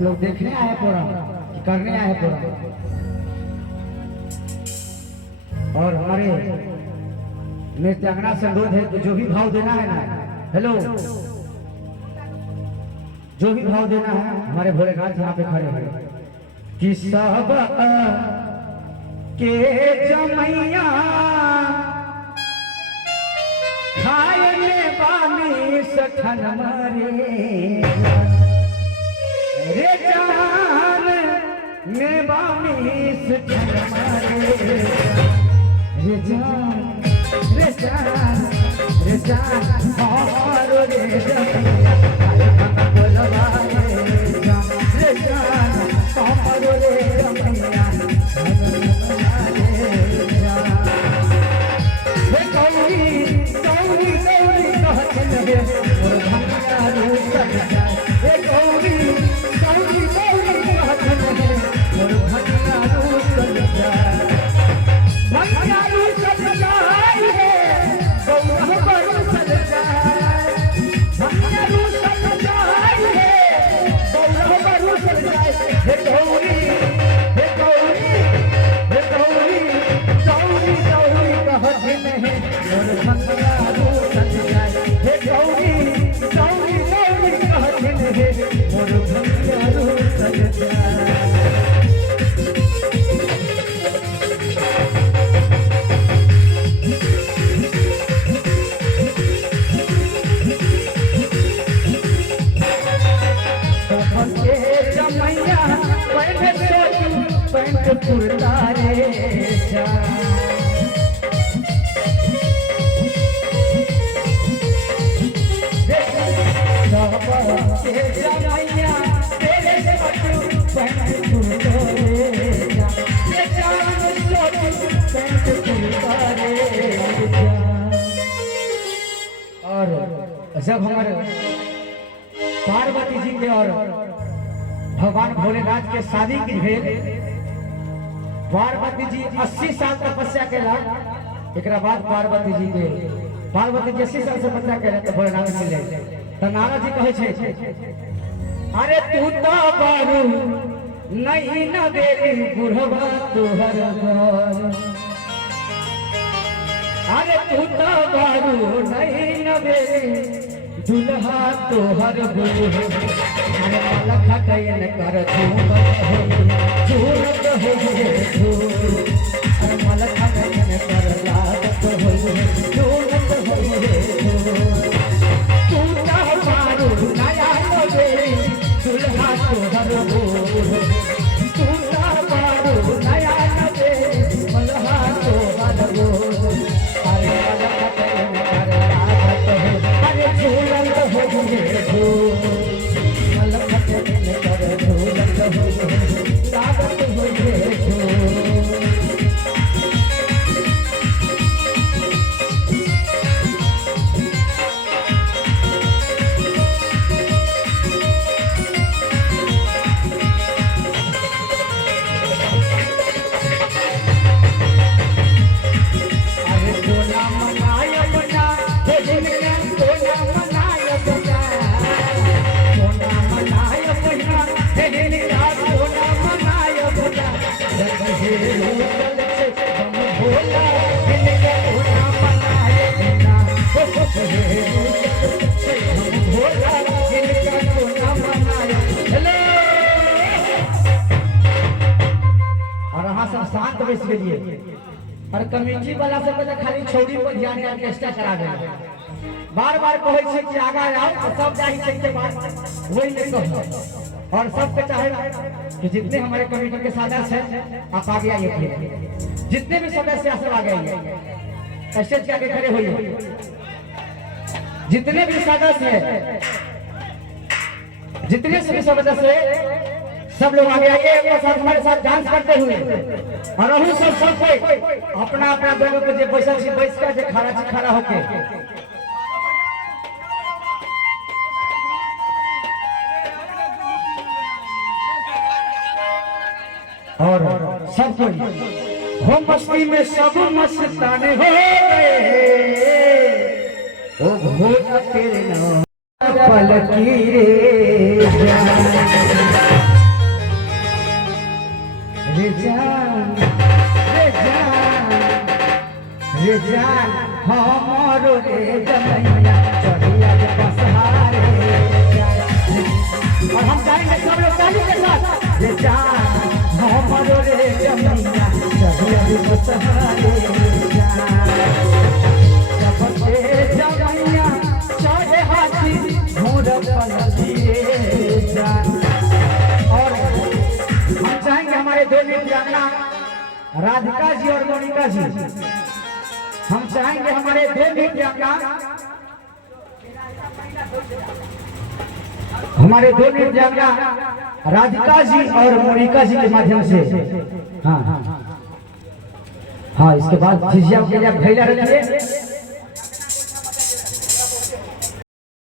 आप लोग देखने आए पूरा कि करने आए पूरा। और हमारे नृत्यांगना से अनुरोध है कि जो भी भाव देना है ना, हेलो, जो भी भाव देना है हमारे भोलेनाथ यहाँ पे खड़े हैं कि सब के जमैया खायने बानी सठन मरे रे जान में बानी सठन मरे रे जान रे जान रे जान और रे जान बोलवा रे जान और रे जमैया जब हमारे पार्वती जी के और भगवान भोलेनाथ के शादी की भेल, पार्वती जी 80 साल तपस्या केला। एक बाद पार्वती जी 80 साल से तपस्या केला तो भोलेनाथ मिले तो नारद जी कहे छे, अरे तू तो बारू नहीं न देरी बुढ़वा तोहर घर, अरे तू तो बारू नहीं न देरी दुल्हा तोहर गुरु अरे लखा कयन कर झूमत हो अरे मलखा कयन कर लागत हो झूमत हो तू तो मारू नया नवेरी दुल्हा तोहर गुरु तू तो मारू नया नवेरी मलहा तोहर गुरु अरे मलखा कयन कर लागत हो अरे झूलत हो मलखा कयन कर झूलत हो लागत हो शांत बैठ गए और कमेटी वाला सब खाली छौड़ी पर ध्यान ऑर्केस्ट्रा करा दे बार बार कहे छे कि आगा आओ सब जाहि छे के बाद वही नहीं कहो और सब के चाहे कि जितने हमारे कमेटी के सदस्य हैं आप आगे आइए, जितने भी सदस्य सब आगे आइए, स्टेज के आगे खड़े होइए, जितने भी सदस्य हैं जितने भी सदस्य सब लोग आगे आइए, एक साथ हमारे साथ डांस करते हुए और अहू सब कोई अपना अपना जगह पे बैठल छी बैठ के खड़ा होके और सब कोई हो मस्ती में सब मस्ताने हो ओ भोला तेरे नाम पलकी रे जान हमारो रे जमैया चढ़िया के बसहारे और हम गाएंगे सब लोग ताली के साथ ये जान हमारो रे जमैया चढ़िया के बसहारे सबसे जमैया चढ़े हाथी घोड़ा पलटिए जान। और हम चाहेंगे हमारे दो नृत्यांगना राधिका जी और मोनिका जी, हम चाहेंगे हमारे दो नृत्यांगना राधिका जी और मोनिका जी के माध्यम से हाँ हाँ हाँ इसके बाद झिझिया के लिए भैया रखिए।